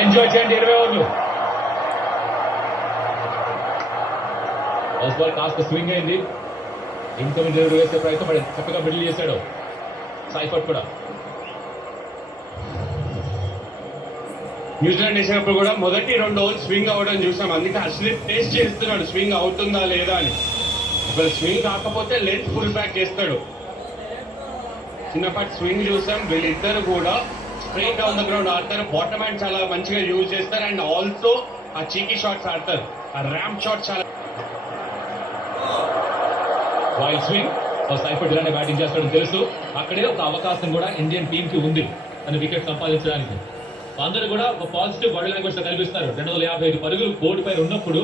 Enjoy చేయండి 20 ఓవర్లు. First ball కాస్త స్వింగ్ అయింది. ఇన్కమింగ్ డెలివరీ వేసే ప్రయత్నం పడి చక్కగా మిడిల్ చేశాడు సైఫర్ట్ కూడా. న్యూజిలాండ్ వేసినప్పుడు కూడా మొదటి 2 ఓవర్లు స్వింగ్ అవ్వడం చూసాం. అందుకే హర్షదీప్ టేస్ట్ చేస్తున్నాడు స్వింగ్ అవుతుందా లేదా అని. ఒకవేళ స్వింగ్ కాకపోతే లెంత్ ఫుల్ బ్యాక్ చేస్తాడు. చిన్నపాటి స్వింగ్ చూసాం. వీళ్ళిద్దరు కూడా స్ట్రైట్ డౌన్ ద గ్రౌండ్ ఆడతారు. బాటమ్ హ్యాండ్ చాలా మంచిగా యూజ్ చేస్తారు. అండ్ ఆల్సో ఆ చీకీ షాట్స్ ఆడతారు. ఆ ర్యాంప్ షాట్ చాలా వైల్డ్ స్వింగ్. సైఫర్ట్ ఇలానే బ్యాటింగ్ చేస్తాడని తెలుసు. అక్కడే ఒక అవకాశం కూడా ఇండియన్ టీమ్ కి ఉంది తన వికెట్ సంపాదించడానికి. అందరూ కూడా ఒక పాజిటివ్ బాడీ లాంగ్వేజ్ కనిపిస్తారు. 255 పరుగులు బోర్డు పైన ఉన్నప్పుడు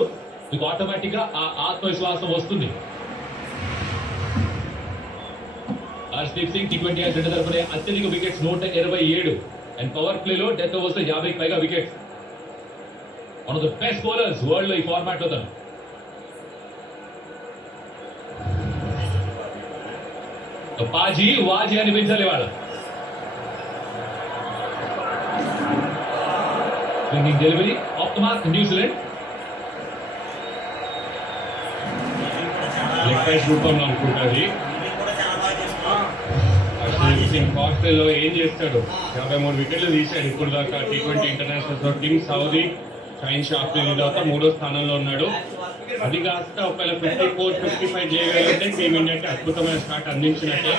మీకు ఆటోమేటిక్ గా ఆ ఆత్మవిశ్వాసం వస్తుంది. హర్షదీప్ సింగ్ T20 జట్టు తరపున అత్యధిక వికెట్స్ 127 అండ్ పవర్ ప్లేలో డెత్ ఓవర్స్ 50కి పైగా wickets. One of the best bowlers world లో ఈ ఫార్మాట్ లో తను. పాజీ వాజీ అనిపించాలి వాళ్ళ swinging delivery off the mark. New Zealand leg press రూపంలో అనుకుంటుంది. ఆస్ట్రేలియాలో ఏం చేస్తాడు? 53 వికెట్లు తీశాడు ఇప్పుడు దాకా T20 international team. Saudi shine shaft తర్వాత 3వ స్థానంలో ఉన్నాడు. అది కాస్త ఒకవేళ 54, 55 చేయగలిగితే టీమ్ ఇండియాకి అద్భుతమైన స్టార్ట్ అందించినట్టే.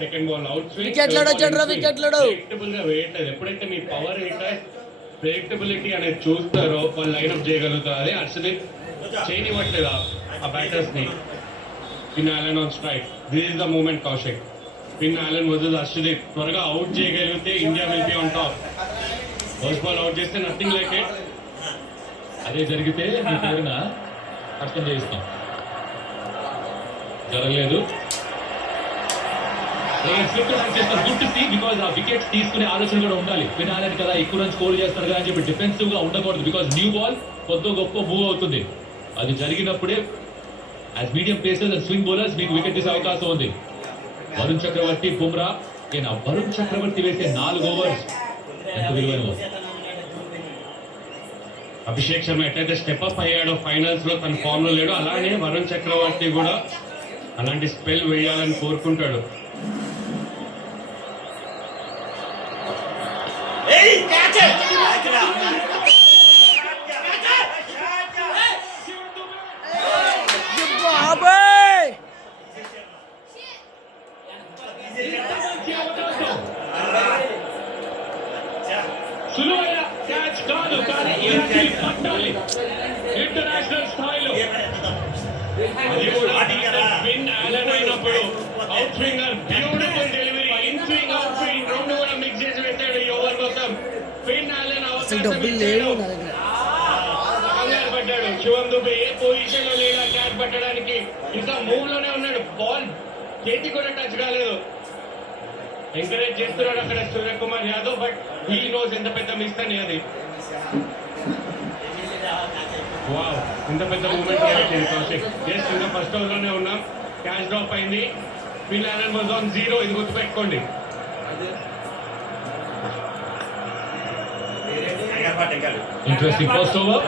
Second ball out swing predictable గా వేయట్లేదు. ఎప్పుడైతే మీ పవర్ హిటర్ ప్రెడిక్టబిలిటీ అనేది చూస్తారో వాళ్ళు లైన్అప్ చేయగలుగుతారు. అదే హర్షదీప్ చేయనివ్వట్లేదు ఆ బ్యాటర్స్ ని. Finn Allen on strike. This is the moment Kaushik. Finn Allen versus Harshdeep త్వరగా అవుట్ చేయగలిగితే India will be on top. First ball out చేస్తే నథింగ్ లైక్ ఇట్. అదే జరిగితే మీకు ఎవరైనా అర్థం చేయిస్తాం. జరగలేదు. బికాజ్ ఆ వికెట్స్ తీసుకునే ఆలోచన కూడా ఉండాలి. ఫిన్ ఆలన్ కదా ఎక్కువ రన్ స్కోర్ చేస్తాడు కదా అని చెప్పి డిఫెన్సివ్ గా ఉండకూడదు. బికాజ్ న్యూ బాల్ కొద్ది గొప్ప మూవ్ అవుతుంది. అది జరిగినప్పుడే as medium pacers and swing bowlers మీకు వికెట్ తీసే అవకాశం ఉంది. వరుణ్ చక్రవర్తి, బుమ్రా. వరుణ్ చక్రవర్తి వేసే 4 ఓవర్స్ ఎంత విలువైన. అభిషేక్ శర్మ ఎట్లయితే స్టెప్అప్ అయ్యాడో ఫైనల్స్ లో తన ఫామ్ లో లేడు, అలానే వరుణ్ చక్రవర్తి కూడా అలాంటి స్పెల్ వేయాలని కోరుకుంటాడు. సులువైన క్యాచ్ కాదు, కానీ పట్టాలి ఇంటర్నేషనల్ స్థాయిలో. అది కూడా ఫిన్ ఆలన్ అయినప్పుడు out swinger beautiful delivery. In swing out swing రెండు కూడా మిక్స్ చేసి పెట్టాడు ఈ ఓవర్ కోసం. ఫిన్ ఆలన్ కంగారు పడ్డాడు. శివం దుబే ఏ పొజిషన్ లో లేదా క్యాచ్ పట్టడానికి, ఇంకా మూవ్ లోనే ఉన్నాడు. బాల్ చేతి కూడా టచ్ కాలేదు. ఎంకరేజ్ చేస్తున్నాడు అక్కడ Suryakumar Yadav. But he knows ఎంత పెద్ద మిస్ అని. అది వావ్, ఇంత పెద్ద మూమెంట్ కౌశిక్. జస్ట్ ఇంకా ఫస్ట్ ఓవర్ లోనే ఉన్నాం. క్యాచ్ డ్రాప్ అయింది. ఫిన్ ఆలన్ వాజ్ ఆన్ 0. ఇది గుర్తుపెట్టుకోండి. Interesting first over.